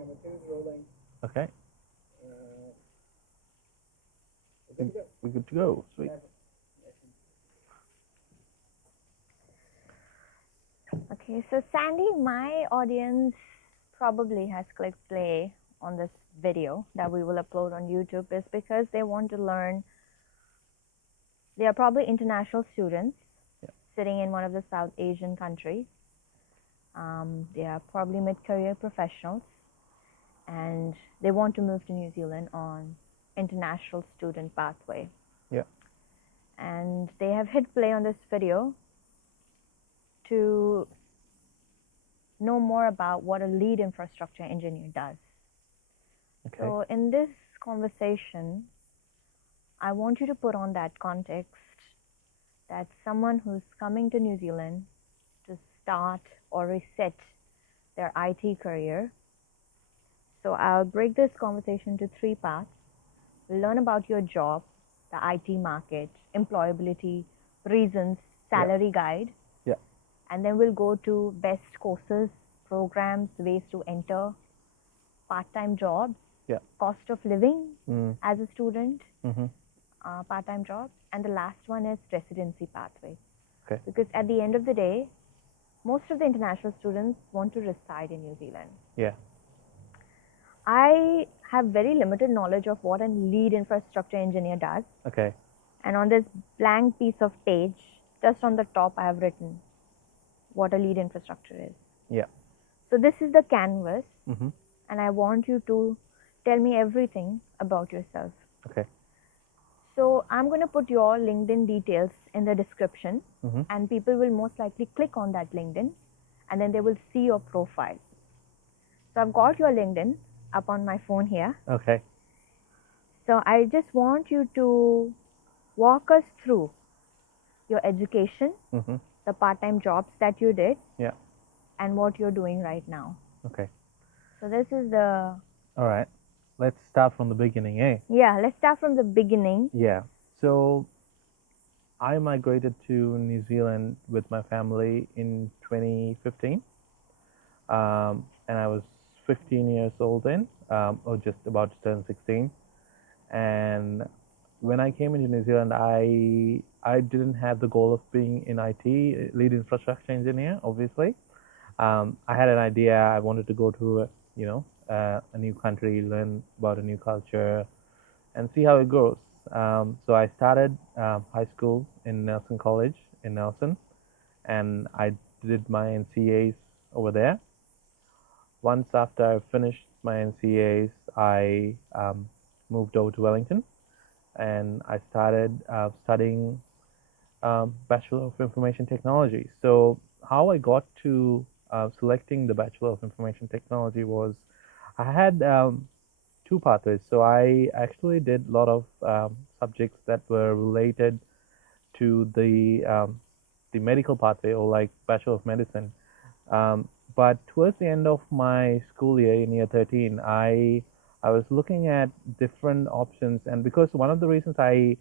Camera 2 is rolling. Okay. We're good to go. We're good to go. Sweet. Okay, so Sandy, my audience probably has clicked play on this video that we will upload on YouTube is because they want to learn. They are probably international students sitting in one of the South Asian countries. They are probably mid-career professionals and they want to move to New Zealand on international student pathway. Yeah. And they have hit play on this video to know more about what a lead infrastructure engineer does. Okay. So in this conversation, I want you to put on that context that someone who's coming to New Zealand to start or reset their IT career. So I'll break this conversation into 3 parts. We'll learn about your job, the IT market, employability, reasons, salary guide. Yeah. And then we'll go to best courses, programs, ways to enter, part-time jobs, cost of living as a student, part-time jobs, and the last one is residency pathways. Okay. Because at the end of the day, most of the international students want to reside in New Zealand. Yeah. I have very limited knowledge of what a lead infrastructure engineer does. Okay. And on this blank piece of page, just on the top, I have written what a lead infrastructure is. Yeah. So this is the canvas, and I want you to tell me everything about yourself. Okay. So I'm going to put your LinkedIn details in the description, and people will most likely click on that LinkedIn, and then they will see your profile. So I've got your LinkedIn up on my phone here. Okay. So I just want you to walk us through your education, the part-time jobs that you did, and what you're doing right now. Okay. So this is the... All right. Let's start from the beginning, eh? Yeah, let's start from the beginning. Yeah. So I migrated to New Zealand with my family in 2015. And I was 15 years old then, or just about to turn 16. And when I came into New Zealand, I didn't have the goal of being in IT, lead infrastructure engineer, obviously. I had an idea. I wanted to go to, a new country, learn about a new culture, and see how it goes. So I started high school in Nelson College in Nelson, and I did my NCAs over there. Once after I finished my NCAs, I moved over to Wellington, and I started studying Bachelor of Information Technology. So how I got to selecting the Bachelor of Information Technology was I had 2 pathways. So I actually did a lot of subjects that were related to the medical pathway, or like Bachelor of Medicine. But towards the end of my school year in year 13, I was looking at different options, and because one of the reasons I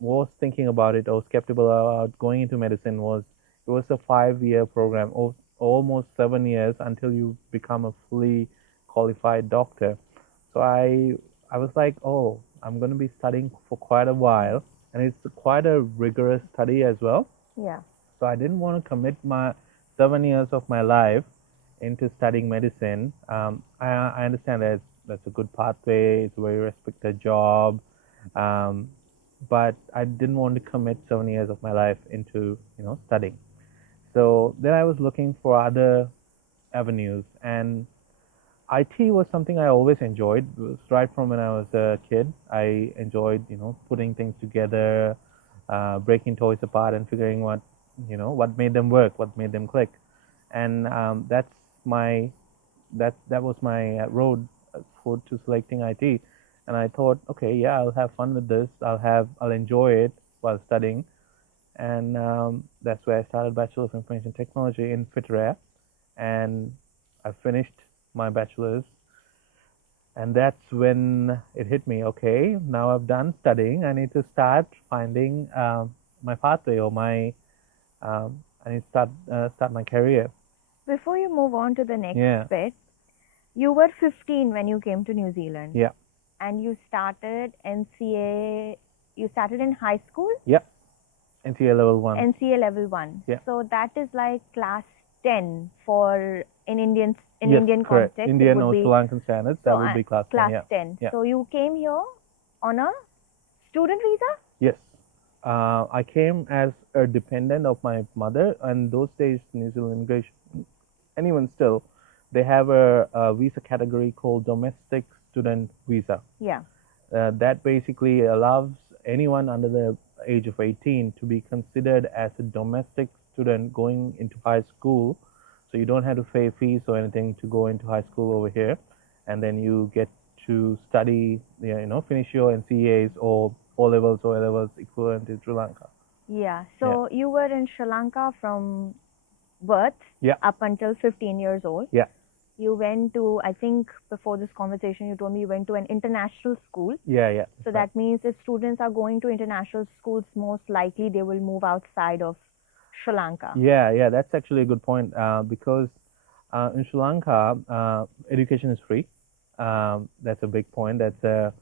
was thinking about it or skeptical about going into medicine was it was a 5-year program, or almost 7 years until you become a fully qualified doctor. So I was like, oh, I'm going to be studying for quite a while, and it's quite a rigorous study as well. Yeah. So I didn't want to commit my 7 years of my life into studying medicine. I understand that's a good pathway. It's a very respected job. But I didn't want to commit 7 years of my life into, studying. So then I was looking for other avenues, and IT was something I always enjoyed. Right from when I was a kid, I enjoyed, putting things together, breaking toys apart and figuring what made them work, what made them click. And that was my road to selecting IT. And I thought, okay, yeah, I'll have fun with this. I'll enjoy it while studying. And that's where I started Bachelor of Information Technology in Fitzroy, and I finished my bachelor's, and that's when it hit me. Okay, now I've done studying. I need to start finding my pathway, or I need to start my career. Before you move on to the next bit, You were 15 when you came to New Zealand. Yeah. And you started NCA. You started in high school. Yeah. NCA level 1. NCA level 1. Yeah. So that is like class 10 for in Indian Yes, Indian correct. context. Indian it or would Sri be Lankan standards, that would be class 10. class Yeah. 10. Yeah. So you came here on a student visa? Yes. I came as a dependent of my mother, and those days New Zealand immigration, and even still, they have a visa category called domestic student visa. Yeah. That basically allows anyone under the age of 18 to be considered as a domestic student going into high school. So you don't have to pay fees or anything to go into high school over here, and then you get to study, finish your NCAs or O levels or A levels equivalent in Sri Lanka. Yeah. So you were in Sri Lanka from birth Yeah. up until 15 years old. Yeah. You went to, I think before this conversation, you told me you went to an international school. Yeah, yeah. So that means if students are going to international schools, most likely they will move outside of Sri Lanka. Yeah, that's actually a good point because in Sri Lanka, education is free. That's a big point. That's a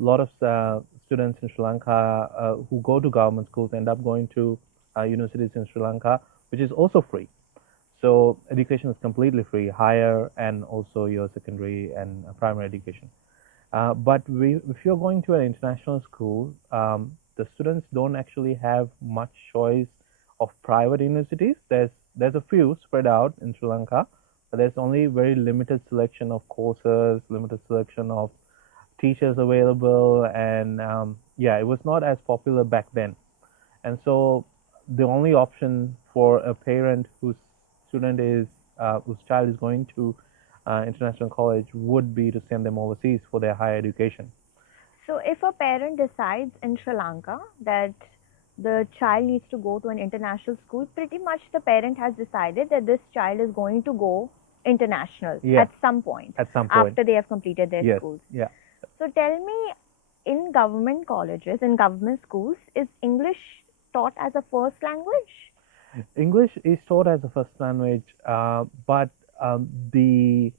lot of students in Sri Lanka who go to government schools end up going to universities in Sri Lanka, which is also free. So education is completely free, higher and also your secondary and primary education. But if you're going to an international school, the students don't actually have much choice of private universities. There's a few spread out in Sri Lanka, but there's only very limited selection of courses, limited selection of teachers available, and it was not as popular back then. And so the only option for a parent whose child is going to international college would be to send them overseas for their higher education. So if a parent decides in Sri Lanka that the child needs to go to an international school, pretty much the parent has decided that this child is going to go international at some point. At some point. After they have completed their schools. Yeah. So tell me, in government colleges, in government schools, is English taught as a first language? English is taught as a first language, but the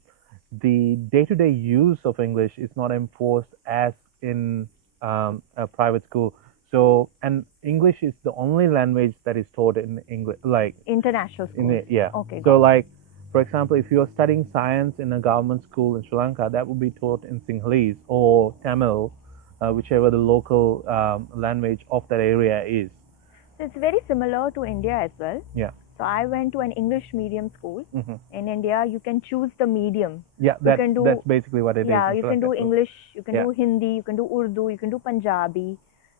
day-to-day use of English is not enforced as in a private school. So, and English is the only language that is taught in English, like international schools. Okay. So, like, for example, if you're studying science in a government school in Sri Lanka, that would be taught in Sinhalese or Tamil, whichever the local language of that area is. So it's very similar to India as well. Yeah. So I went to an English medium school. Mm-hmm. In India, you can choose the medium. Yeah, that's basically what it is. Yeah, you can do English, you can do Hindi, you can do Urdu, you can do Punjabi.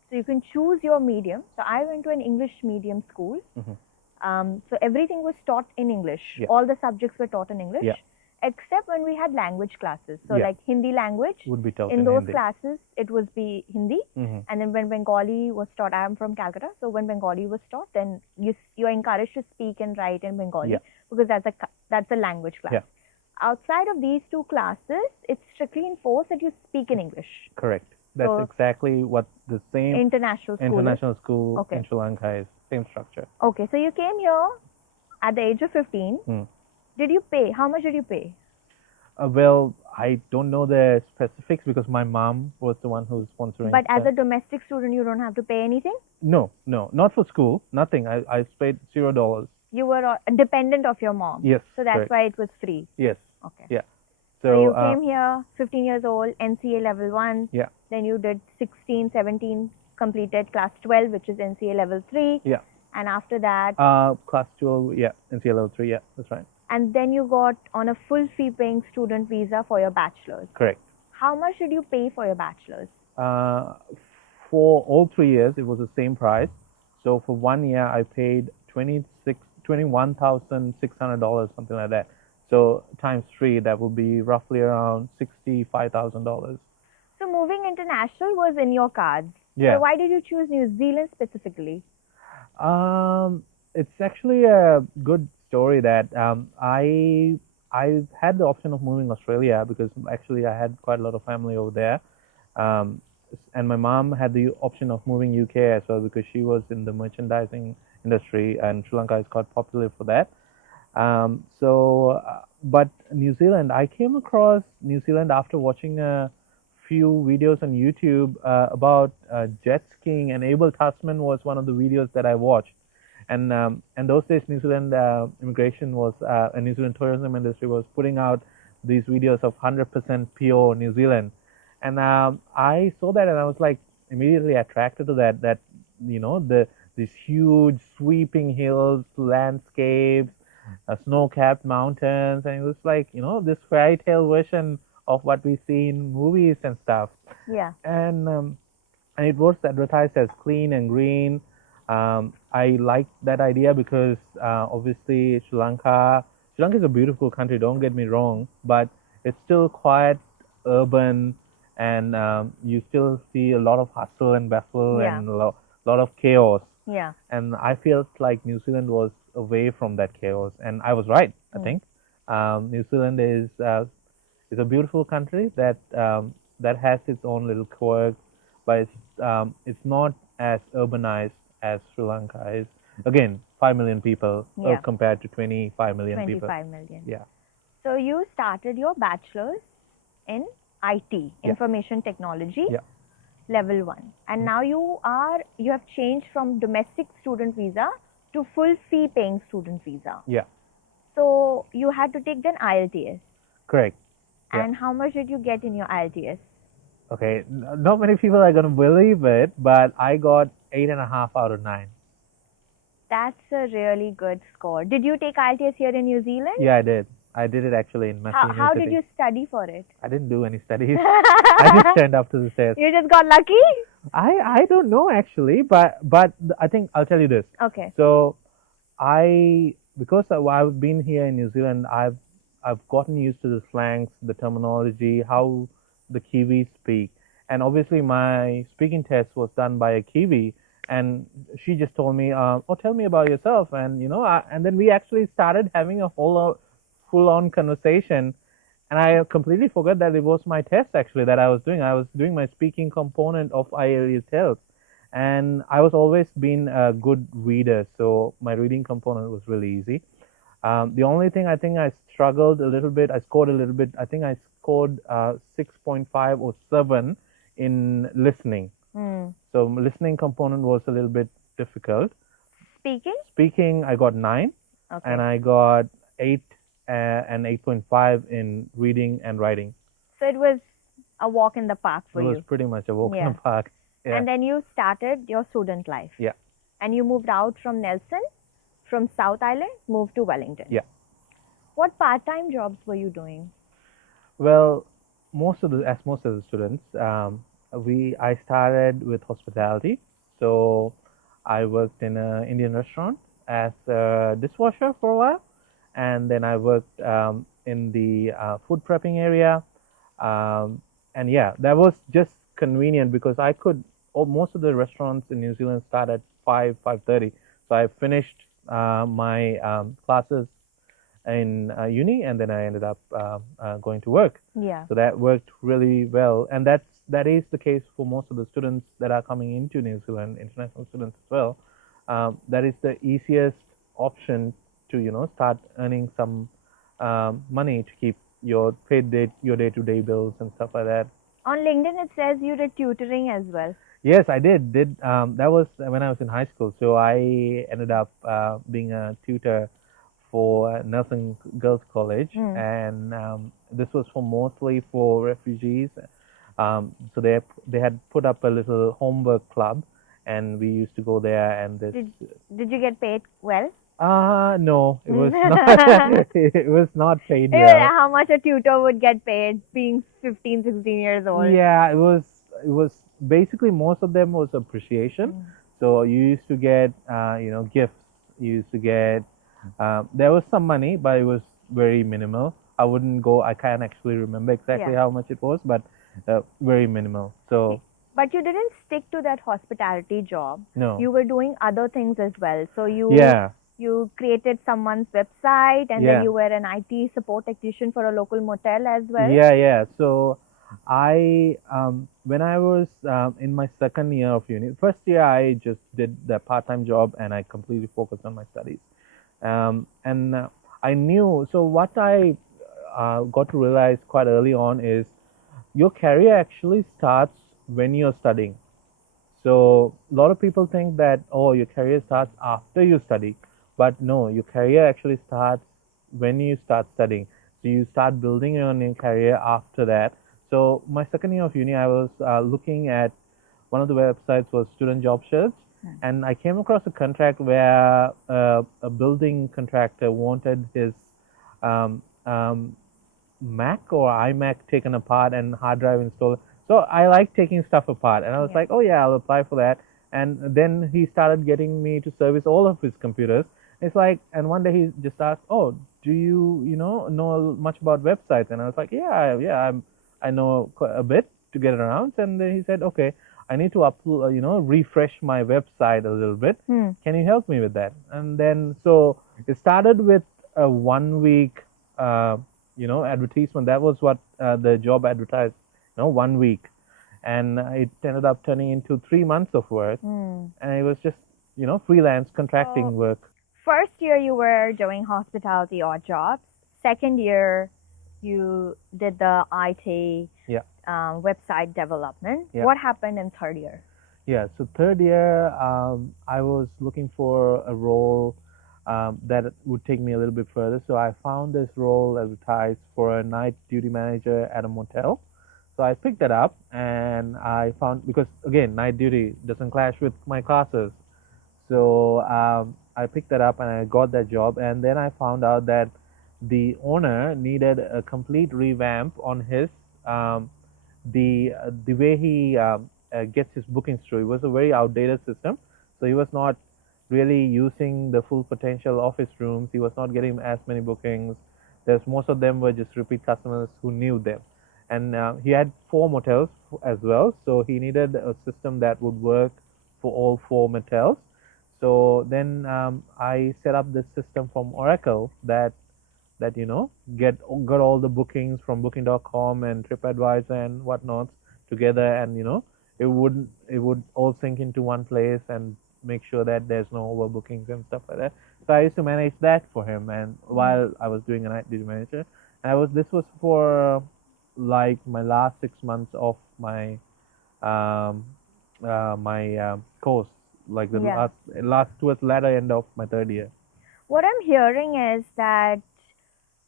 So you can choose your medium. So I went to an English medium school. Mm-hmm. So everything was taught in English. All the subjects were taught in English. Except when we had language classes. So like Hindi language, would be taught in those Hindi. classes, it would be Hindi. Mm-hmm. And then when Bengali was taught, I am from Calcutta, so when Bengali was taught, then you are encouraged to speak and write in Bengali because that's a language class. Outside of these two classes, it's strictly enforced that you speak in English. Correct. That's exactly what the same international school in Sri Lanka is. Same structure. Okay, so you came here at the age of 15. Did you pay? How much did you pay? Well, I don't know the specifics because my mom was the one who was sponsoring. But as a domestic student, you don't have to pay anything? No, not for school. Nothing. I paid $0. You were dependent of your mom? Yes. So that's why it was free? Yes. Okay. Yeah. So you came here, 15 years old, NCA level 1. Yeah. Then you did 16, 17, completed class 12, which is NCA level 3. Yeah. And after that? Class 12, NCA level 3, that's right. And then you got on a full fee paying student visa for your bachelor's. Correct. How much did you pay for your bachelor's? For all 3 years, it was the same price. So for 1 year, I paid $21,600, something like that. So times 3, that would be roughly around $65,000. So moving international was in your cards. Yeah. So why did you choose New Zealand specifically? It's actually a good story that I had the option of moving Australia because actually I had quite a lot of family over there, and my mom had the option of moving UK as well because she was in the merchandising industry and Sri Lanka is quite popular for that. So but New Zealand, I came across New Zealand after watching a few videos on YouTube about jet skiing, and Abel Tasman was one of the videos that I watched. And those days, New Zealand immigration was, and New Zealand tourism industry was putting out these videos of 100% pure New Zealand, and I saw that and I was like immediately attracted to that. That these huge sweeping hills, landscapes, snow-capped mountains, and it was like this fairy tale version of what we see in movies and stuff. Yeah. And it was advertised as clean and green. I liked that idea because obviously Sri Lanka is a beautiful country. Don't get me wrong, but it's still quite urban, and you still see a lot of hustle and bustle Yeah. and a lot of chaos. Yeah. And I felt like New Zealand was away from that chaos, and I was right. I think New Zealand is a beautiful country that has its own little quirks, but it's not as urbanized as Sri Lanka is. Again, 5 million people Yeah. compared to 25 million people. 25 million. Yeah, So you started your bachelor's in IT, Yeah. information technology, yeah, level 1. And now you have changed from domestic student visa to full fee paying student visa. yeah. So you had to take then IELTS. Correct. Yeah. And how much did you get in your IELTS? Okay, not many people are gonna believe it, but I got 8.5 out of 9. That's a really good score. Did you take IELTS here in New Zealand? Yeah, I did. I did it actually in Massey How did University. you study for it? I didn't do any studies. I just turned up to the test. You just got lucky? I don't know actually, but I think I'll tell you this. Okay. So because I've been here in New Zealand, I've gotten used to the slangs, the terminology, how the Kiwis speak, and obviously my speaking test was done by a Kiwi, and she just told me, "Oh, tell me about yourself," and and then we actually started having a full-on conversation, and I completely forgot that it was my test actually that I was doing. I was doing my speaking component of IELTS, and I was always been a good reader, so my reading component was really easy. The only thing I think I struggled a little bit, I scored a little bit. I think I scored 6.5 or 7 in listening. So listening component was a little bit difficult. Speaking? Speaking, I got 9, Okay. and I got 8 and 8.5 in reading and writing. So it was a walk in the park for It you. was pretty much a walk in Yeah. the park. Yeah. And then you started your student life. Yeah. And you moved out from Nelson, from South Island, moved to Wellington. Yeah. What part-time jobs were you doing? Well, most of the students, I started with hospitality. So I worked in an Indian restaurant as a dishwasher for a while, and then I worked in the food prepping area. And yeah, that was just convenient because I could. Most of the restaurants in New Zealand start at 5:30. So I finished my classes in uni, and then I ended up going to work. Yeah. So that worked really well, and that is the case for most of the students that are coming into New Zealand, international students as well. That is the easiest option to start earning some money to keep your your day-to-day bills and stuff like that. On LinkedIn, it says you did tutoring as well. Yes, I did. That was when I was in high school. So I ended up being a tutor for Nelson Girls College, and this was mostly for refugees. So they had put up a little homework club, and we used to go there. And Did you get paid well? No, it was not. It was not paid well. How much a tutor would get paid being 15, 16 years old? Yeah, it was basically most of them was appreciation. So you used to get gifts. You used to get there was some money, but it was very minimal. I can't actually remember exactly Yeah. how much it was, but very minimal. So But you didn't stick to that hospitality job. no. You were doing other things as well. So Yeah. you created someone's website, and Yeah. then you were an IT support technician for a local motel as well. Yeah. So I when I was in my second year of uni, first year I just did the part-time job and I completely focused on my studies. And I knew, so what I got to realize quite early on is your career actually starts when you're studying. So a lot of people think that, oh, your career starts after you study, but no, your career actually starts when you start studying. So you start building your own career after that. So my second year of uni, I was looking at one of the websites was Student Job Search, and I came across a contract where a building contractor wanted his um, um, Mac or iMac taken apart and hard drive installed. So I like taking stuff apart, and I was Yeah. like, oh yeah, I'll apply for that. And then he started getting me to service all of his computers. It's like, and one day he just asked, oh, do you know much about websites? And I was like, I know a bit to get around. And then he said, okay, I need to refresh my website a little bit. Can you help me with that? And then so it started with a 1 week advertisement. That was what the job advertised, 1 week, and it ended up turning into 3 months of work, and it was just freelance contracting So- work. First year you were doing hospitality odd jobs. Second year you did the IT Yeah. website development. Yeah. What happened in third year? Yeah, so third year, I was looking for a role that would take me a little bit further. So I found this role advertised for a night duty manager at a motel. So I picked that up, and I found, because again, night duty doesn't clash with my classes. So I picked that up and I got that job. And then I found out that the owner needed a complete revamp on his the way he gets his bookings through. It was a very outdated system, so he was not really using the full potential of his rooms. He was not getting as many bookings. There's most of them were just repeat customers who knew them, and he had 4 motels as well. So he needed a system that would work for all 4 motels. So then I set up this system from Oracle that got all the bookings from booking.com and TripAdvisor and whatnot together, and it would all sync into one place and make sure that there's no overbookings and stuff like that. So I used to manage that for him, and while I was doing a night duty manager, and this was for like my last 6 months of my course, like the Yeah. last towards the latter end of my third year. What I'm hearing is that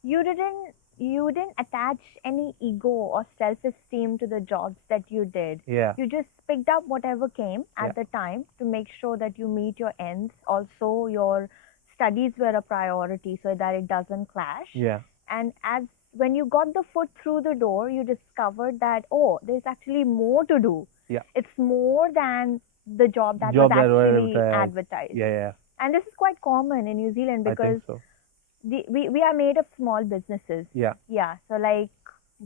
you didn't attach any ego or self-esteem to the jobs that you did. Yeah. You just picked up whatever came at Yeah. the time to make sure that you meet your ends. Also, your studies were a priority so that it doesn't clash. Yeah. And as when you got the foot through the door, you discovered that, oh, there's actually more to do. Yeah. It's more than the job that Job was that were actually advertised. advertised. Yeah. And this is quite common in New Zealand I because think so. we are made of small businesses. Yeah. Yeah. So like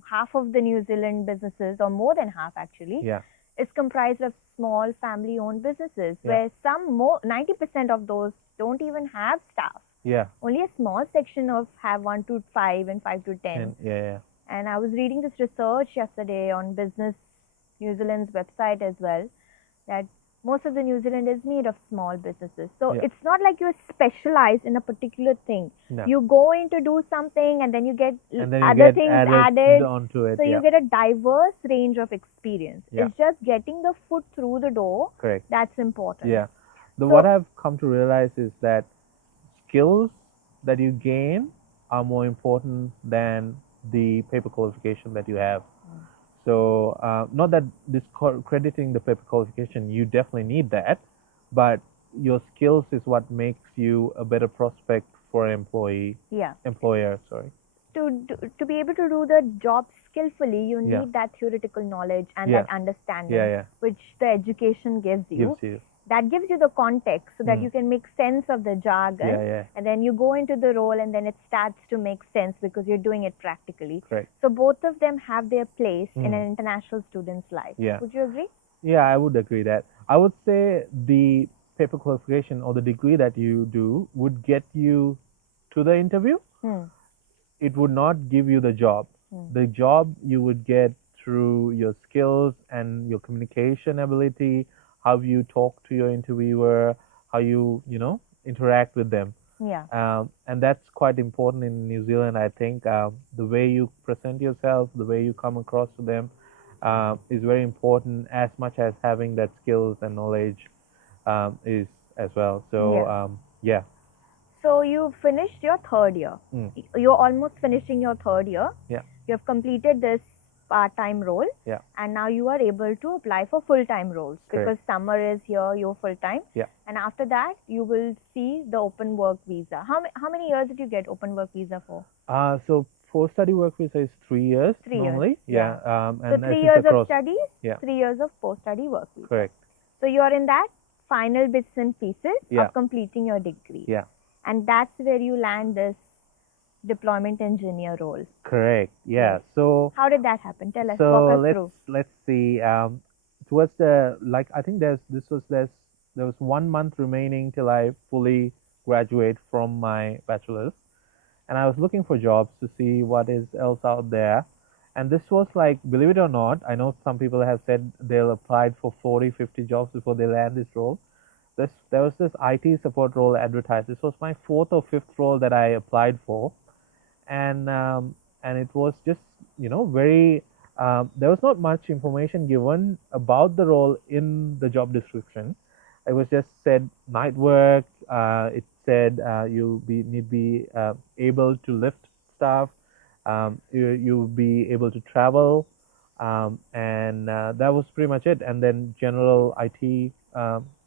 half of the New Zealand businesses, or more than half actually, Yeah. is comprised of small family-owned businesses, Yeah. where 90% of those don't even have staff. Yeah. Only a small section of have 1 to 5 and 5 to 10. And yeah. And I was reading this research yesterday on Business New Zealand's website as well, that most of the New Zealand is made of small businesses. So Yeah. it's not like you're specialized in a particular thing. No. You go in to do something and then you get And then you other get things added added. onto it. So you Yeah. get a diverse range of experience. Yeah. It's just getting the foot through the door Correct. that's important. Yeah. So- What I've come to realize is that skills that you gain are more important than the paper qualification that you have. So not that discrediting the paper qualification, you definitely need that, but your skills is what makes you a better prospect for an Yeah. employer. Sorry. To be able to do the job skillfully, you need Yeah. that theoretical knowledge and Yeah. that understanding, Yeah. which the education gives you. Gives you. That gives you the context so that Mm. you can make sense of the jargon. Yeah. And then you go into the role and then it starts to make sense because you're doing it practically. Correct. So both of them have their place in Mm. an international student's life. Yeah. Would you agree? Yeah, I would agree that. I would say the paper qualification or the degree that you do would get you to the interview. It would not give you the job. The job you would get through your skills and your communication ability, how you talk to your interviewer, how you interact with them. Yeah. And that's quite important in New Zealand. I think the way you present yourself, the way you come across to them, is very important as much as having that skills and knowledge is as well. So Yeah. yeah. So you finished your third year. Mm. You're almost finishing your third year. Yeah. You have completed this part-time role. Yeah. And now you are able to apply for full-time roles Correct. because summer is here, you're full-time. Yeah. And after that, you will see the open work visa. How many years did you get open work visa for? So post-study work visa is 3 years 3 years. normally. Yeah. So And 3 it's years of across. studies, Yeah. 3 years of post-study work visa. Correct. So you are in that final bits and pieces Yeah. of completing your degree. Yeah. And that's where you land this deployment engineer role. Correct. Yeah. Yes. So How did that happen? Tell us, so walk us let's through. let's see. Towards the like I think there was 1 month remaining till I fully graduate from my bachelor's, and I was looking for jobs to see what is else out there. And this was like, believe it or not, I know some people have said they'll applied for 40, 50 jobs before they land this role. There was this IT support role advertised. This was my fourth or fifth role that I applied for, and it was just very there was not much information given about the role in the job description. It was just said night work. It said need be able to lift stuff. You be able to travel, and that was pretty much it. And then general IT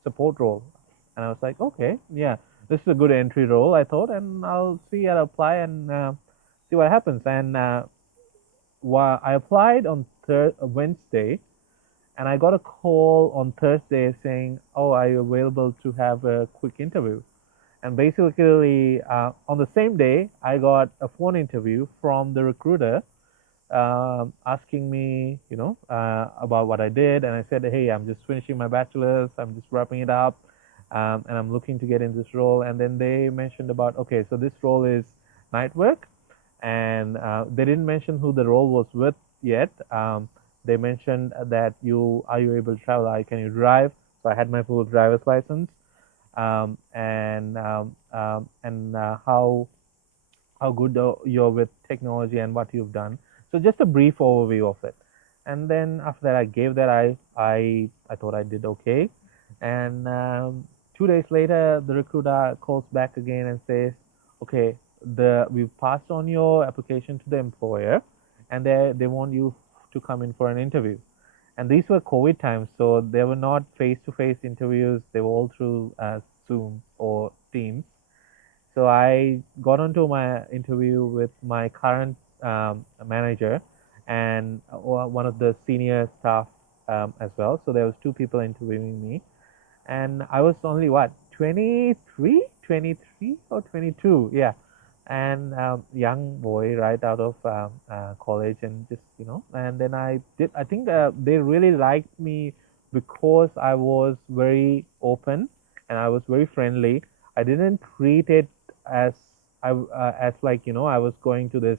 support role, and I was like, okay, yeah, this is a good entry role, I thought, and I'll apply and see what happens. And while I applied on Wednesday, and I got a call on Thursday saying, "Oh, are you available to have a quick interview?" And basically, on the same day, I got a phone interview from the recruiter asking me, about what I did, and I said, "Hey, I'm just finishing my bachelor's. I'm just wrapping it up, and I'm looking to get in this role." And then they mentioned about, okay, so this role is night work, and they didn't mention who the role was with yet. They mentioned that are you able to travel? Can you drive? So I had my full driver's license, and how good you're with technology and what you've done. So just a brief overview of it. And then after that, I gave that. I thought I did okay. And 2 days later, the recruiter calls back again and says, "Okay, we've passed on your application to the employer, and they want you to come in for an interview." And these were COVID times, so they were not face-to-face interviews. They were all through Zoom or Teams. So I got onto my interview with my current manager and one of the senior staff as well. So there was two people interviewing me, and I was only what 23 or 22, yeah, and young boy right out of college, and just and then I think they really liked me because I was very open and I was very friendly. I didn't treat it as as like I was going to this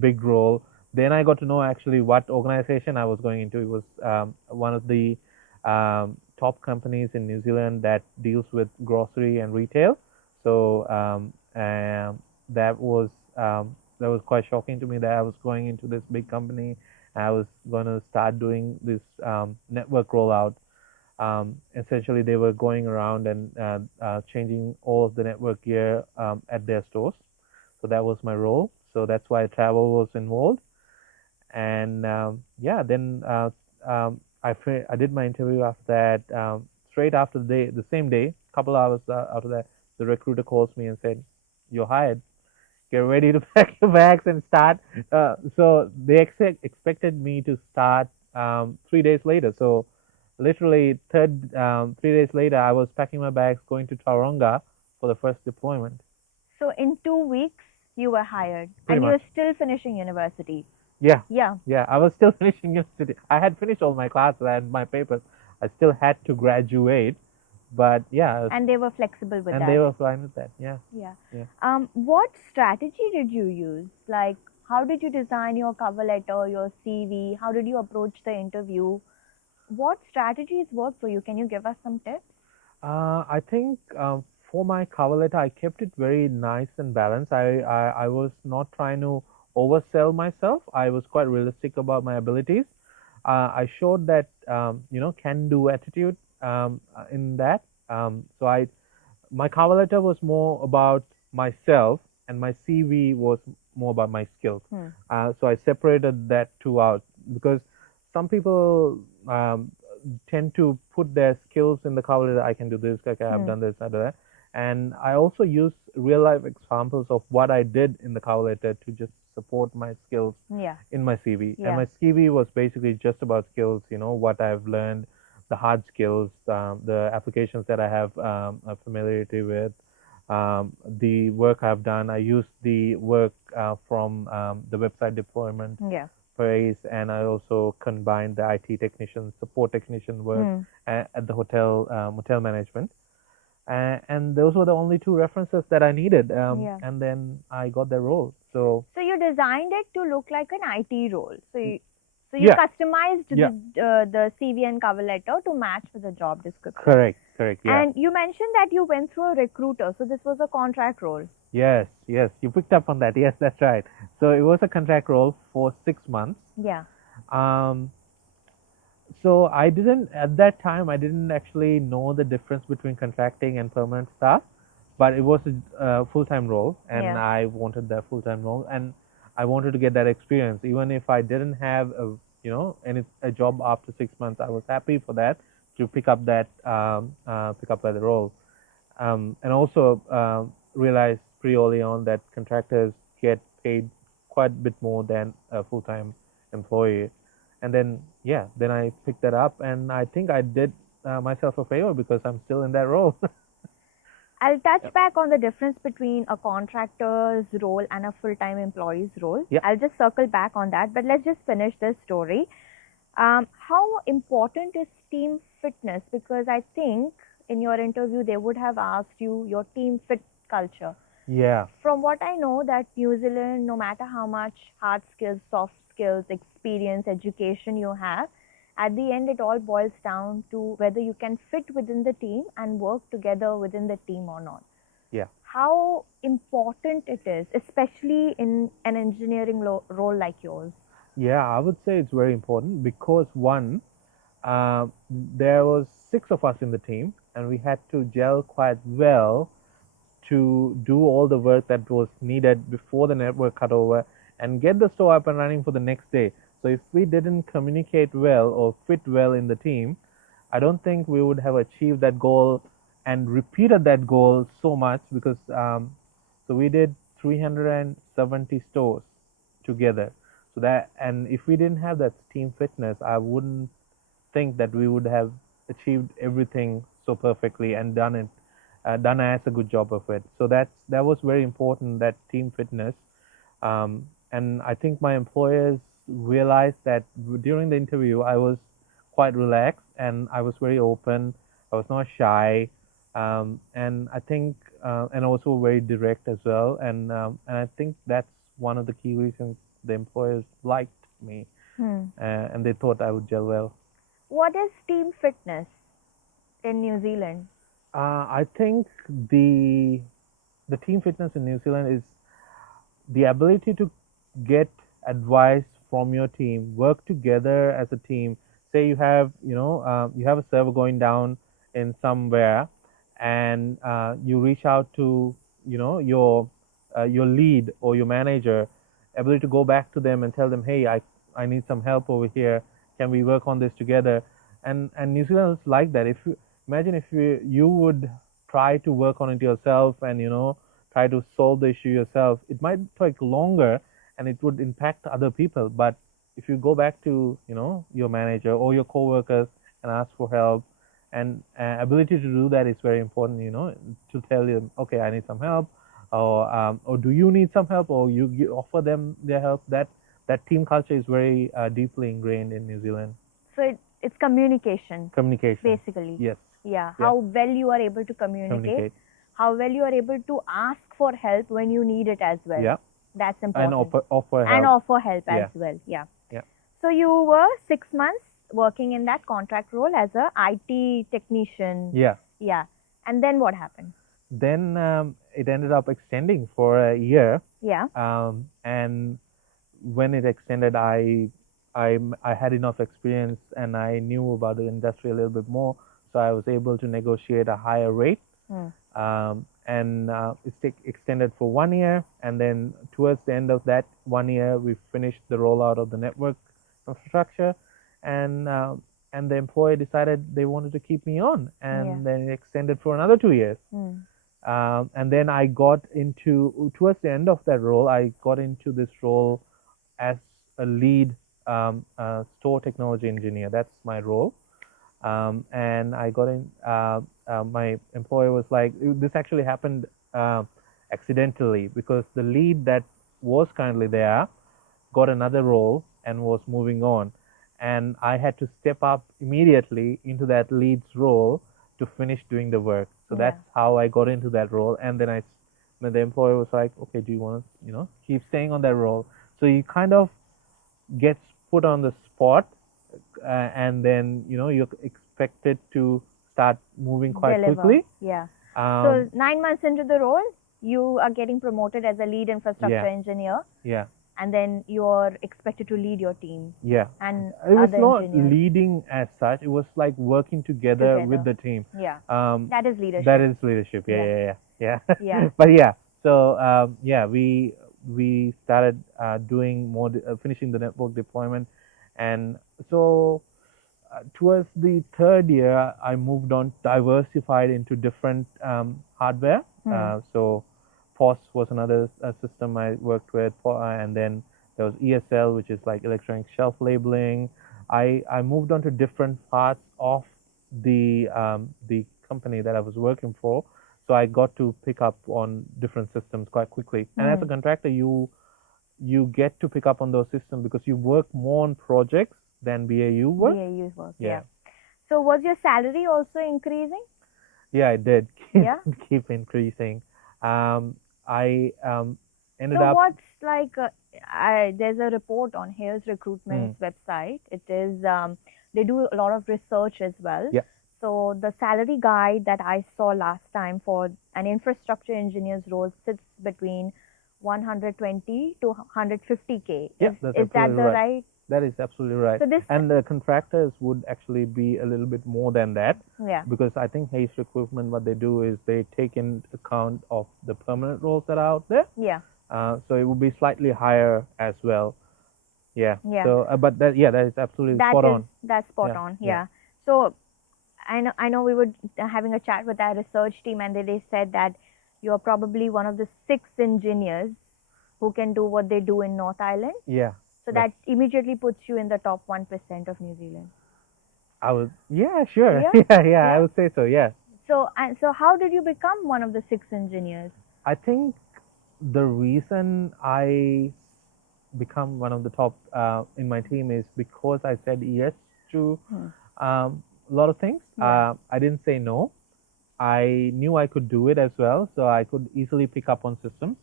big role. Then I got to know actually what organization I was going into. It was one of the top companies in New Zealand that deals with grocery and retail. So that was that was quite shocking to me that I was going into this big company. I was going to start doing this network rollout. Essentially, they were going around and changing all of the network gear at their stores. So that was my role. So that's why travel was involved. And yeah, then I did my interview after that. Straight after the same day, couple hours after that, the recruiter calls me and said, "You're hired. Get ready to pack your bags and start." So they expected me to start 3 days later. So literally 3 days later, I was packing my bags, going to Tauranga for the first deployment. So in 2 weeks, you were hired, Pretty and much. you're still finishing university. Yeah. Yeah. Yeah, I was still finishing university. I had finished all my classes and my papers. I still had to graduate, but yeah, And they were flexible with and that. they were fine with that. Yeah. Yeah. Yeah. What strategy did you use? Like, how did you design your cover letter, your CV? How did you approach the interview? What strategies worked for you? Can you give us some tips? I think for my cover letter, I kept it very nice and balanced. I was not trying to oversell myself. I was quite realistic about my abilities. I showed that can-do attitude in that. So my cover letter was more about myself, and my CV was more about my skills. So I separated that two out because some people tend to put their skills in the cover letter. I can do this, okay, I've done this, I do that. And I also use real life examples of what I did in the cover letter to just support my skills Yeah. in my CV. Yeah. And my CV was basically just about skills, what I've learned, the hard skills, the applications that I have a familiarity with, the work I've done. I used the work from the website deployment Yeah. phase, and I also combined the IT technician, support technician work at the hotel management. And those were the only two references that I needed. Yeah. And then I got the role. So you designed it to look like an IT role. So you Yeah. customized Yeah. the CV and cover letter to match with the job description. correct, yeah. And you mentioned that you went through a recruiter. So this was a contract role. Yes, you picked up on that. Yes, that's right. So it was a contract role for 6 months. Yeah. Um, so I didn't, at that time, I didn't actually know the difference between contracting and permanent staff, but it was a full-time role, and Yeah. I wanted that full-time role, and I wanted to get that experience. Even if I didn't have a job after 6 months, I was happy for that, to pick up that role. And also realized pretty early on that contractors get paid quite a bit more than a full-time employee. And then I picked that up, and I think I did myself a favor because I'm still in that role. I'll touch back on the difference between a contractor's role and a full-time employee's role. Yeah. I'll just circle back on that, but let's just finish this story. How important is team fitness? Because I think in your interview they would have asked you your team fit culture. Yeah. From what I know, that New Zealand, no matter how much hard skills, soft skills, experience, education you have, at the end it all boils down to whether you can fit within the team and work together within the team or not. Yeah. How important it is, especially in an engineering role like yours. Yeah, I would say it's very important because one, there was 6 of us in the team, and we had to gel quite well to do all the work that was needed before the network cut over and get the store up and running for the next day. So if we didn't communicate well or fit well in the team, I don't think we would have achieved that goal and repeated that goal so much because so we did 370 stores together. So that, and if we didn't have that team fitness, I wouldn't think that we would have achieved everything so perfectly and done as a good job of it. So that was very important, that team fitness. And I think my employers realized that during the interview I was quite relaxed and I was very open. I was not shy, and I think and also very direct as well. And I think that's one of the key reasons the employers liked me, and they thought I would gel well. What is team fitness in New Zealand? I think the team fitness in New Zealand is the ability to get advice from your team, work together as a team. Say you have you have a server going down in somewhere, and you reach out to your lead or your manager, ability to go back to them and tell them, hey, I need some help over here. Can we work on this together? And New Zealand is like that. If you imagine if you would try to work on it yourself and try to solve the issue yourself, it might take longer and it would impact other people. But if you go back to your manager or your coworkers and ask for help, and ability to do that is very important. To tell them, okay, I need some help, or do you need some help, or you offer them their help. That team culture is very deeply ingrained in New Zealand. So it's communication. Communication. Basically. Yes. Yeah. How well you are able to communicate. How well you are able to ask for help when you need it as well. Yeah. That's important. And offer help. And offer help as well. Yeah. Yeah. So you were 6 months working in that contract role as a IT technician. Yeah. Yeah. And then what happened? then it ended up extending for a year. Yeah. And when it extended, I had enough experience and I knew about the industry a little bit more, so I was able to negotiate a higher rate. And it's extended for 1 year, and then towards the end of that 1 year, we finished the rollout of the network infrastructure, and the employer decided they wanted to keep me on, and then it extended for another 2 years. And then I got into, towards the end of that role, I got into this role as a lead store technology engineer. That's my role. And I got in. My employer was like, this actually happened accidentally, because the lead that was currently there got another role and was moving on, and I had to step up immediately into that lead's role to finish doing the work. So that's how I got into that role. And then when the employer was like, okay, do you want to, keep staying on that role? So you kind of gets put on the spot, and then you're expected to start moving quite Deliver. quickly. Yeah. So 9 months into the role, you are getting promoted as a lead infrastructure engineer. Yeah. And then you're expected to lead your team. Yeah. And it was other not engineers. leading as such. It was like working together with the team. Yeah. That is leadership. That is leadership. Yeah. Yeah. But yeah, so we started doing more, finishing the network deployment, and so towards the third year, I moved on, diversified into different hardware. So POS was another system I worked with, and then there was ESL, which is like electronic shelf labeling. I moved on to different parts of the company that I was working for, so I got to pick up on different systems quite quickly. And as a contractor, you get to pick up on those systems because you work more on projects than BAU work. BAU work, yeah. So was your salary also increasing? Yeah, it did keep increasing. I ended up. So what's like, there's a report on Hairs Recruitment's website. It is, they do a lot of research as well. Yeah. So the salary guide that I saw last time for an infrastructure engineer's role sits between 120 to 150K. Yeah, is that the right? That is absolutely right. So and the contractors would actually be a little bit more than that. Yeah. Because I think Hayes Recruitment, what they do is they take in account of the permanent roles that are out there. Yeah. So it will be slightly higher as well. Yeah. Yeah. So, but that is absolutely spot on. That's spot on. Yeah. So I know we were having a chat with our research team, and they said that you're probably one of the 6 engineers who can do what they do in North Island. Yeah. So that immediately puts you in the top 1% of New Zealand. I would, sure. Yeah? I would say so, yeah. So how did you become one of the 6 engineers? I think the reason I become one of the top in my team is because I said yes to a lot of things. I didn't say no. I knew I could do it as well, so I could easily pick up on systems.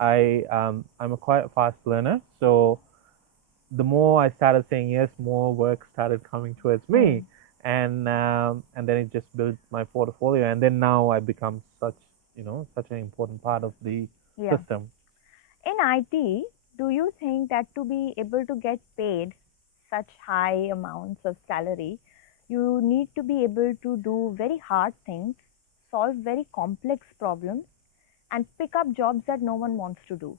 I'm a quite fast learner, so the more I started saying yes, more work started coming towards me, and then it just built my portfolio, and then now I become such an important part of the system. In IT, do you think that to be able to get paid such high amounts of salary, you need to be able to do very hard things, solve very complex problems, and pick up jobs that no one wants to do?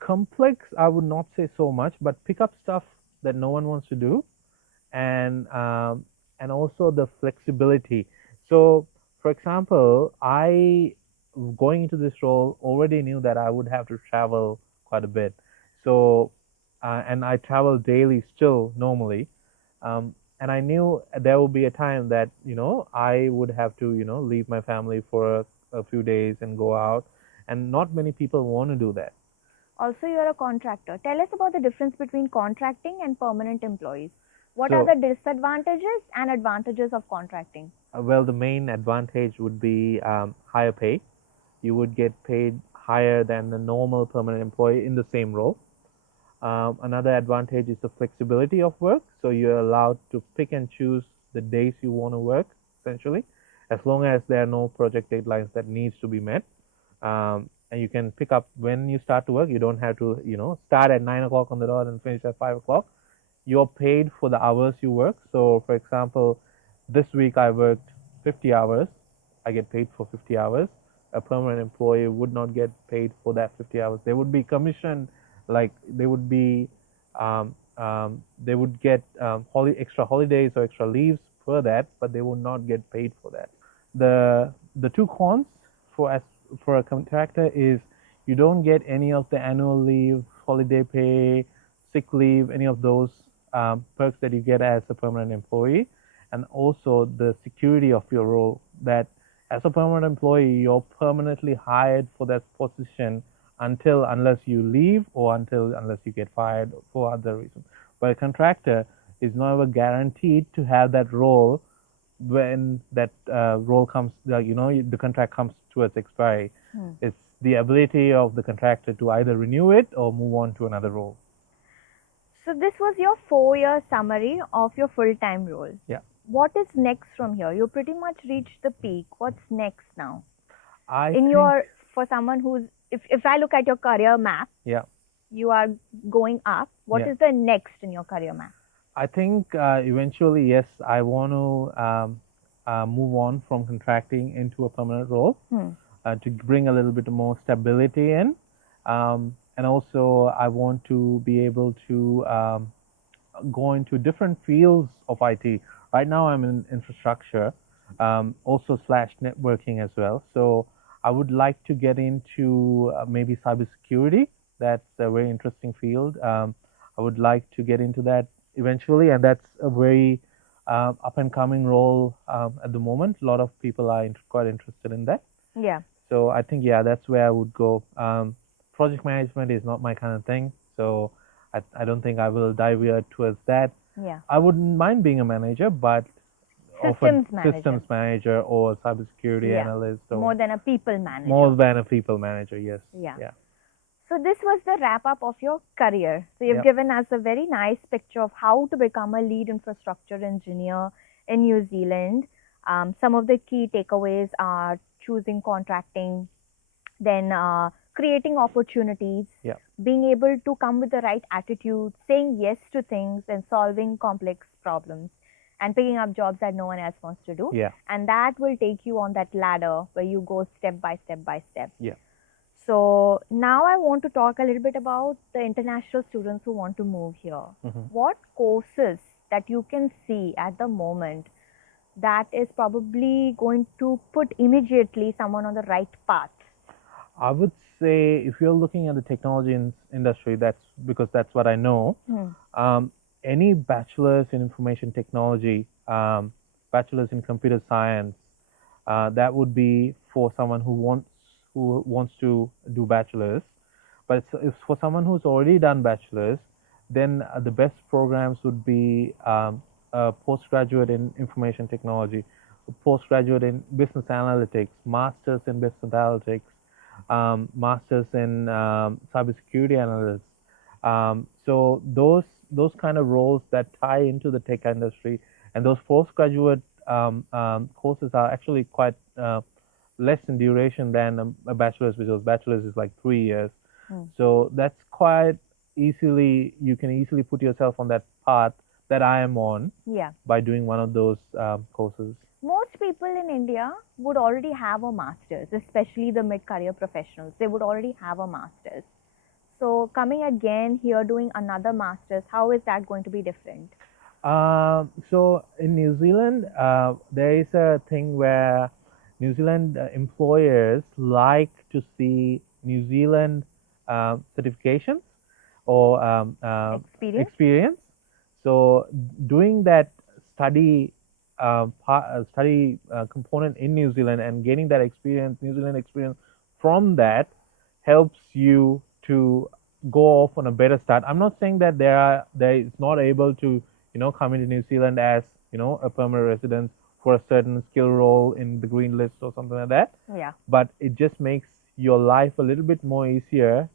Complex, I would not say so much, but pick up stuff that no one wants to do, and also the flexibility. So, for example, I, going into this role, already knew that I would have to travel quite a bit. So, and I travel daily still normally, and I knew there would be a time that I would have to leave my family for a few days and go out, and not many people want to do that. Also, you're a contractor. Tell us about the difference between contracting and permanent employees. What are the disadvantages and advantages of contracting? Well, the main advantage would be higher pay. You would get paid higher than the normal permanent employee in the same role. Another advantage is the flexibility of work. So you're allowed to pick and choose the days you want to work, essentially. as long as there are no project deadlines that needs to be met. And you can pick up when you start to work. You don't have to, start at 9 o'clock on the dot and finish at 5 o'clock. You're paid for the hours you work. So, for example, this week I worked 50 hours. I get paid for 50 hours. A permanent employee would not get paid for that 50 hours. They would be commissioned, like they would get extra holidays or extra leaves for that, but they would not get paid for that. The two cons as for a contractor is you don't get any of the annual leave, holiday pay, sick leave, any of those perks that you get as a permanent employee, and also the security of your role. That as a permanent employee, you're permanently hired for that position unless you leave or unless you get fired for other reasons. But a contractor is never guaranteed to have that role when that role comes, the contract comes towards expiry. It's the ability of the contractor to either renew it or move on to another role. So this was your 4-year summary of your full-time role. Yeah. What is next from here? You pretty much reached the peak. What's next now? For someone who's, if I look at your career map, yeah, you are going up. What is the next in your career map? I think eventually, yes, I want to move on from contracting into a permanent role to bring a little bit more stability in. And also, I want to be able to go into different fields of IT. Right now, I'm in infrastructure, also / networking as well. So I would like to get into maybe cybersecurity. That's a very interesting field. I would like to get into that eventually, and that's a very up and coming role at the moment. A lot of people are quite interested in that. Yeah. So I think, yeah, that's where I would go. Project management is not my kind of thing, so I don't think I will dive towards that. Yeah. I wouldn't mind being a manager, but systems manager or cybersecurity analyst. Or more than a people manager. More than a people manager, yes. Yeah. Yeah. So this was the wrap up of your career. So you've given us a very nice picture of how to become a lead infrastructure engineer in New Zealand. Some of the key takeaways are choosing contracting, then creating opportunities, being able to come with the right attitude, saying yes to things and solving complex problems, and picking up jobs that no one else wants to do. Yeah. And that will take you on that ladder where you go step by step by step. Yeah. So now I want to talk a little bit about the international students who want to move here. What courses that you can see at the moment that is probably going to put immediately someone on the right path? I would say if you're looking at the technology industry, that's because that's what I know. Any bachelor's in information technology, bachelor's in computer science, that would be for someone who wants to do bachelor's. But if for someone who's already done bachelor's, then the best programs would be a postgraduate in information technology, a postgraduate in business analytics, master's in business analytics, masters in cybersecurity analysts. So those kind of roles that tie into the tech industry, and those postgraduate courses are actually quite less in duration than a bachelor's, because bachelor's is like 3 years. So that's quite easily, you can easily put yourself on that path that I am on by doing one of those courses. Most people in India would already have a master's, especially the mid-career professionals. They would already have a master's. So coming again here doing another master's, how is that going to be different? So in New Zealand, there is a thing where New Zealand employers like to see New Zealand certifications or experience. So doing that study component in New Zealand and gaining that New Zealand experience from that helps you to go off on a better start. I'm not saying that there is not able to come into New Zealand as a permanent resident for a certain skill role in the green list or something like that. Yeah. But it just makes your life a little bit more easier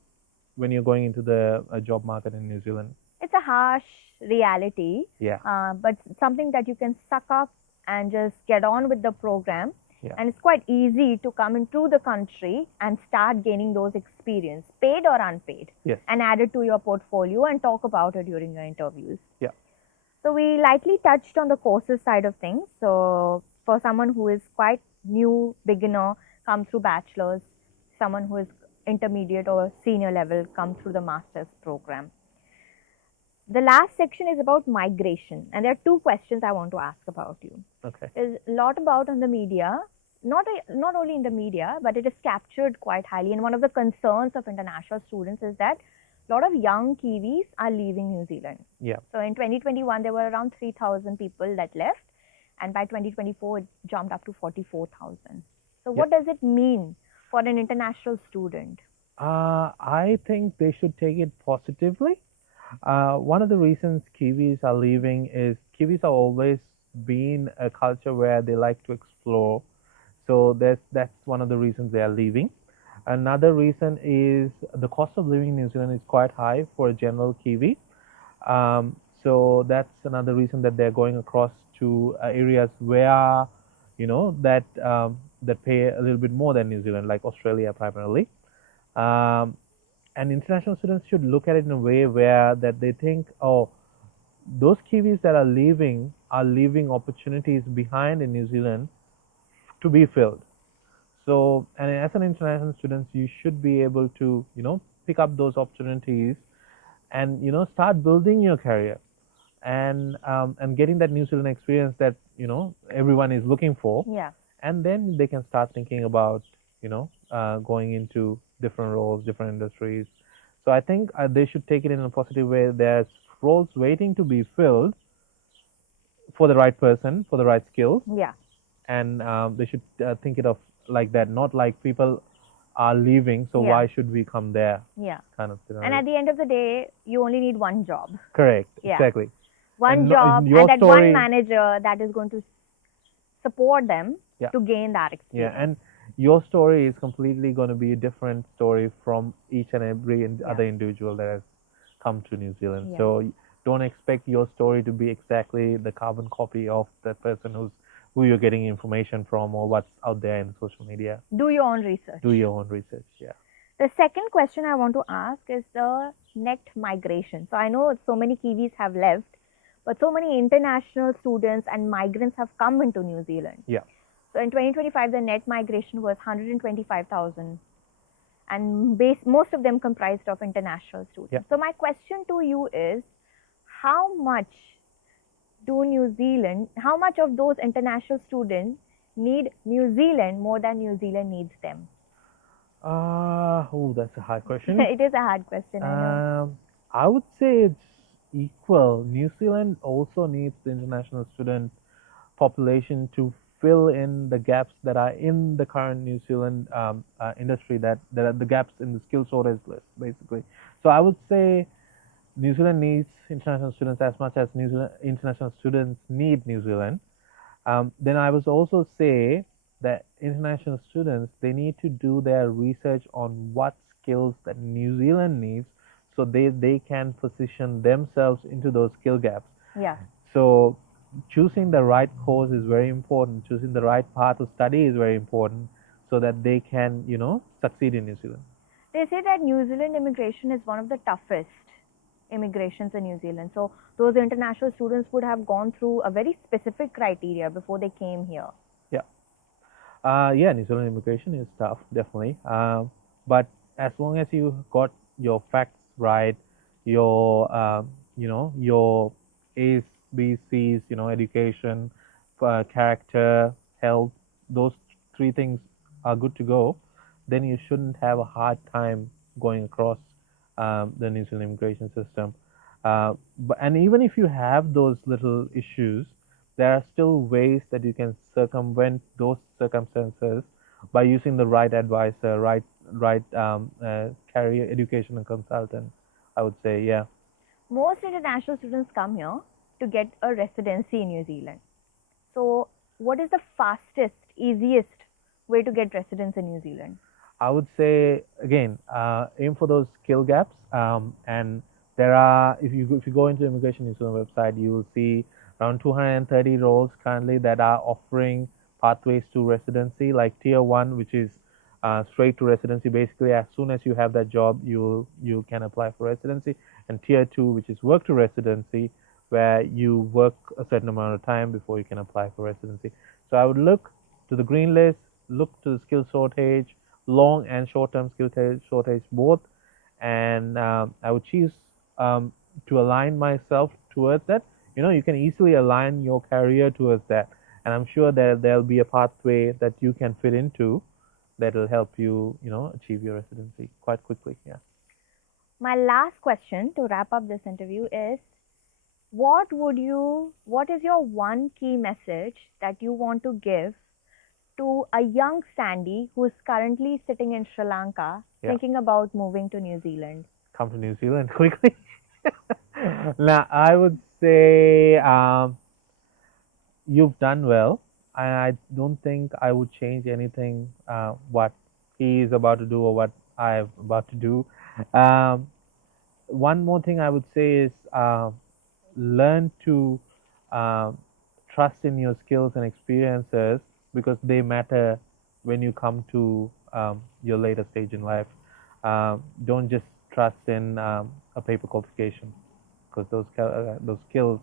when you're going into the job market in New Zealand. It's a harsh reality. Yeah. But something that you can suck up and just get on with the program. Yeah. And it's quite easy to come into the country and start gaining those experience, paid or unpaid, Yes. and add it to your portfolio and talk about it during your interviews. Yeah. So we lightly touched on the courses side of things. So for someone who is quite new, beginner, come through bachelor's, someone who is intermediate or senior level, come through the master's program. The last section is about migration, and there are two questions I want to ask about you. Okay. There's a lot about on the media, not only in the media, but it is captured quite highly. And one of the concerns of international students is that a lot of young Kiwis are leaving New Zealand. Yeah. So in 2021, there were around 3,000 people that left, and by 2024, it jumped up to 44,000. So what does it mean for an international student? I think they should take it positively. One of the reasons Kiwis are leaving is Kiwis have always been a culture where they like to explore. So that's one of the reasons they are leaving. Another reason is the cost of living in New Zealand is quite high for a general Kiwi. So that's another reason that they're going across to areas where, that pay a little bit more than New Zealand, like Australia primarily. Um, and international students should look at it in a way where that they think, oh, those Kiwis that are leaving opportunities behind in New Zealand to be filled. So, and as an international student, you should be able to, pick up those opportunities and, start building your career and getting that New Zealand experience that, everyone is looking for. Yeah. And then they can start thinking about, going into different roles, different industries. So I think they should take it in a positive way. There's roles waiting to be filled for the right person, for the right skills. Yeah. And they should think it of like that, not like people are leaving, so Yeah. why should we come there? Yeah. Kind of scenario. And at the end of the day, you only need one job. Correct. Yeah. Exactly. One And job your and that story- one manager that is going to support them Yeah. to gain that experience. Yeah, and your story is completely going to be a different story from each and every other individual that has come to New Zealand. Yeah. So don't expect your story to be exactly the carbon copy of that person who you're getting information from or what's out there in social media. Do your own research. Do your own research. Yeah. The second question I want to ask is the net migration. So I know so many Kiwis have left, but so many international students and migrants have come into New Zealand. Yeah. So in 2025, the net migration was 125,000, and most of them comprised of international students. Yeah. So my question to you is, how much of those international students need New Zealand more than New Zealand needs them? That's a hard question. It is a hard question, I know. I would say it's equal. New Zealand also needs the international student population to fill in the gaps that are in the current New Zealand industry, that are the gaps in the skill shortage list, basically. So I would say New Zealand needs international students as much as international students need New Zealand. Then I would also say that international students, they need to do their research on what skills that New Zealand needs, so they can position themselves into those skill gaps. Yeah. So choosing the right course is very important. Choosing the right path of study is very important, so that they can, succeed in New Zealand. They say that New Zealand immigration is one of the toughest immigrations in New Zealand. So those international students would have gone through a very specific criteria before they came here. Yeah, New Zealand immigration is tough, definitely. But as long as you got your facts right, your your A's, B's, C's, education, character, health, those three things are good to go, then you shouldn't have a hard time going across the New Zealand immigration system. And even if you have those little issues, there are still ways that you can circumvent those circumstances by using the right advisor, right career education and consultant, I would say. Yeah. Most international students come here to get a residency in New Zealand. So what is the fastest, easiest way to get residence in New Zealand? I would say, again, aim for those skill gaps. And there are, if you go into Immigration New Zealand website, you will see around 230 roles currently that are offering pathways to residency, like tier one, which is straight to residency. Basically, as soon as you have that job, you can apply for residency. And tier two, which is work to residency, where you work a certain amount of time before you can apply for residency. So I would look to the green list, look to the skill shortage, long and short-term skill shortage both, and I would choose to align myself towards that. You can easily align your career towards that, and I'm sure that there'll be a pathway that you can fit into that will help you, achieve your residency quite quickly. Yeah. My last question to wrap up this interview is, what is your one key message that you want to give to a young Sandy who is currently sitting in Sri Lanka Yeah. thinking about moving to New Zealand? Come to New Zealand quickly. Now, I would say you've done well. I don't think I would change anything what he is about to do or what I'm about to do. Um, one more thing I would say is learn to uh, trust in your skills and experiences because they matter when you come to your later stage in life. Don't just trust in a paper qualification because those skills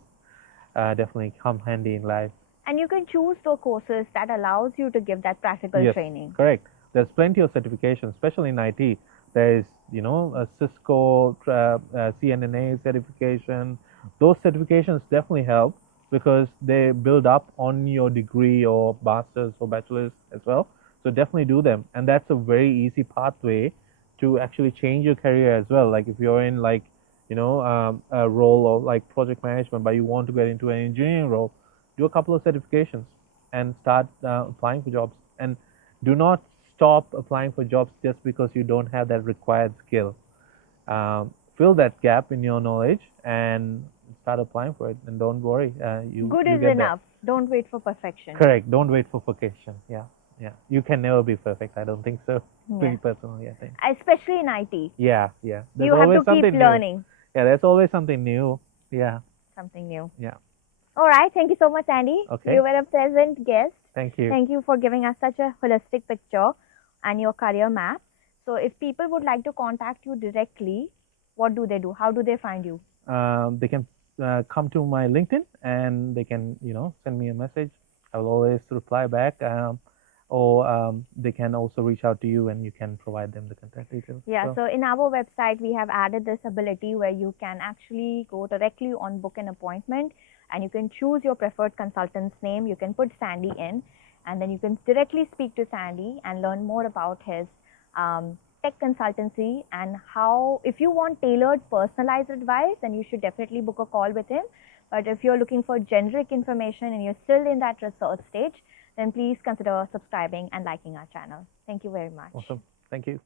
definitely come handy in life. And you can choose the courses that allows you to give that practical Yes, training. correct. There's plenty of certifications, especially in IT. There is, a Cisco, CNNA certification. Those certifications definitely help because they build up on your degree or master's or bachelor's as well. So definitely do them, and that's a very easy pathway to actually change your career as well. Like if you're in like, a role of like project management, but you want to get into an engineering role, do a couple of certifications and start applying for jobs. And do not stop applying for jobs just because you don't have that required skill. Fill that gap in your knowledge and start applying for it. And don't worry, Good you is get enough. Don't wait for perfection. there. Correct. Don't wait for perfection. Yeah, yeah. You can never be perfect. I don't think so. Yeah. Me personally, I think. Especially in IT. Yeah, yeah. There's You have always to keep something learning new. Yeah, there's always something new. Yeah, something new. yeah. All right. Thank you so much, Andy. Okay. You were a pleasant guest. Thank you. Thank you for giving us such a holistic picture and your career map. So, if people would like to contact you directly, what do they do? How do they find you? They can come to my LinkedIn and they can, send me a message. I will always reply back. Or they can also reach out to you and you can provide them the contact details. Yeah, so in our website, we have added this ability where you can actually go directly on book an appointment and you can choose your preferred consultant's name. You can put Sandy in and then you can directly speak to Sandy and learn more about his tech consultancy and how, if you want tailored personalized advice, then you should definitely book a call with him. But if you're looking for generic information and you're still in that research stage, then please consider subscribing and liking our channel. Thank you very much. Awesome. Thank you.